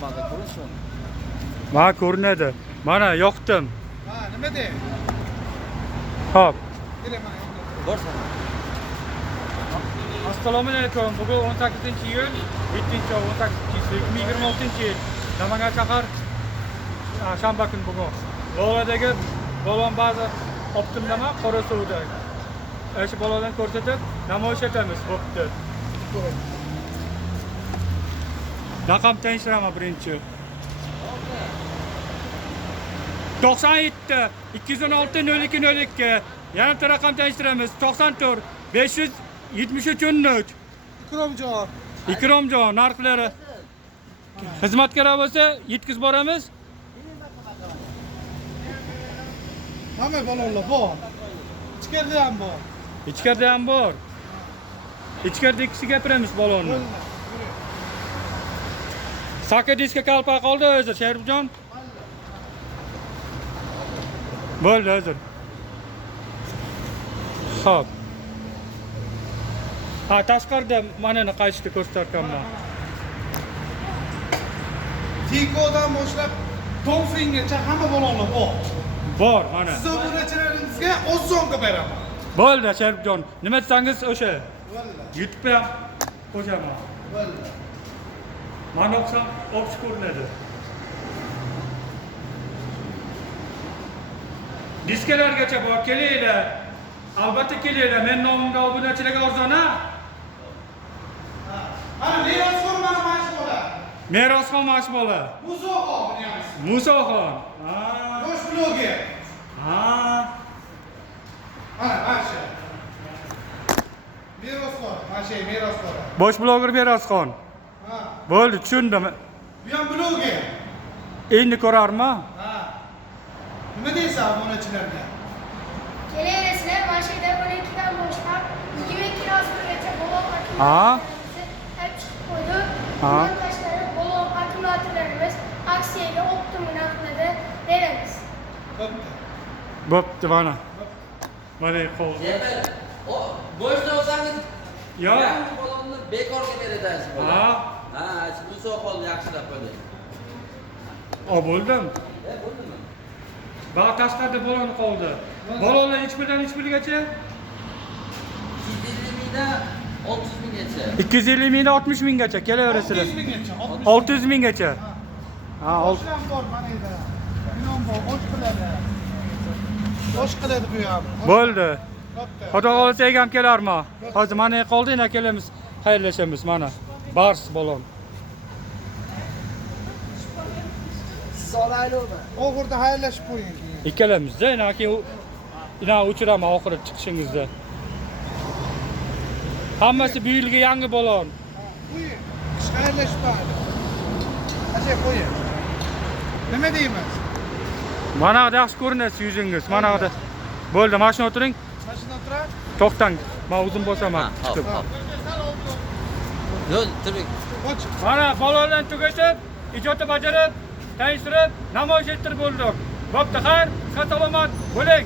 ko'rinmadi, ko'rinsin. Mana ko'rinadi. Mana yoqdim. Ha, nima de? Xo'p. Kelaman. Borsan. Assalomu alaykum. Bugun 18-iyul, 7-18-2026-yil. Namangan shahar shanba kuni bugun. Loladagi balon baza optimdama Qorasuvda. O'sha balondan ko'rsatib namoyish etamiz. Bo'pti. Raqam tanishtirama birinchi. 97 216 02 02. Yana bitta raqam tanishtiramiz. 94 573 13. Ikromjon. Ikromjon narxlari. Xizmatkor bo'lsa yetkazib boramiz. Hamma balonlar bor. Ichkarida ham bor. Ichkarida ham bor. Ichkarida ikkisi gapiramiz balonni. Saka diska kalpa qoldi o'zi Sharifjon. Bo'ldi hozir. Xo'p. Ha, tashqarida manani qaytishni ko'rsatganman. Tikodan boshlab Tomfringgacha hamma balonlar bor. Bor mana. Siz obunachilaringizga osonga beraman. Bo'ldi Sharifjon. Nima desangiz o'sha. Valla. YouTube ham qo'shaman. Valla. Mana o'xsham o'pish ko'rinadi. Diskalargacha bor, kelinglar. Albatta kelinglar. Men nomimda obunachilarga arzona. Mana merosxon mana mashbola. Merosxon mashbola. Musoxon bunyamiz. Musoxon. Ha. Bosh bloger. Ha. Mana masha. Merosxon, masha merosxon. Bosh bloger Merosxon. Ha. Bo'ldi, tushundim. Bu ham bloger. Endi ko'rarmi? Ha. Nima deysan obunachilarga? Kelesizlar, mana shu yerda 12dan boshlab 20 kilosigacha balon Ha. chiqib qo'ydi. Ha. Bundan tashqari balon akkumulyatorlarimiz aksiyaga optimum narxlarda beramiz. Bo'pti. Bo'pti mana. Mana qo'l. O bo'shda olsangiz, Yo. yangi balonni bekorga berasiz. Ha. Ha, bu soqol yaxshilab qo'ying. Bo'ldim. Bo'ldimi? Baq tashqarida balon qoldi. Balonlar hech biridan hech birigacha 250 mingdan 30 minggacha. 250 mingdan 60 minggacha kelaverasizlar. 600 minggacha. 600 minggacha. Ha, Boshlam bor mana yerda. Inom bor, osh qiladi. Osh qiladi bu ham. bo'ldi. Bo'pti. Xudo xolasa ham kelarmi? Hozir mana qoldi, yana kelamiz, xayrlashamiz mana. Bars balon. O'g'irda xayrlashib qo'ying. Ikkalamizda, keyin ina o'chiraman oxiri chiqishingizda. Hammasi bu yilga yangi balon. Qo'ying. Qish xayrlashibadi. Asha qo'ying. Nima deymiz? Mana yoqda yaxshi ko'rinasiz yuzingiz. Mana yoqda. Bo'ldi, mashina o'tiring. Mashina o'tiradi. To'xtang. Men o'zim bosaman. Ha, hop, hop. Yo'l, turing. Och. Mana balonlarni tugatib, ijodni bajarib, tanishtirib, namoyish ettirib bo'ldik. Bo'pti, xayr, salomat bo'ling.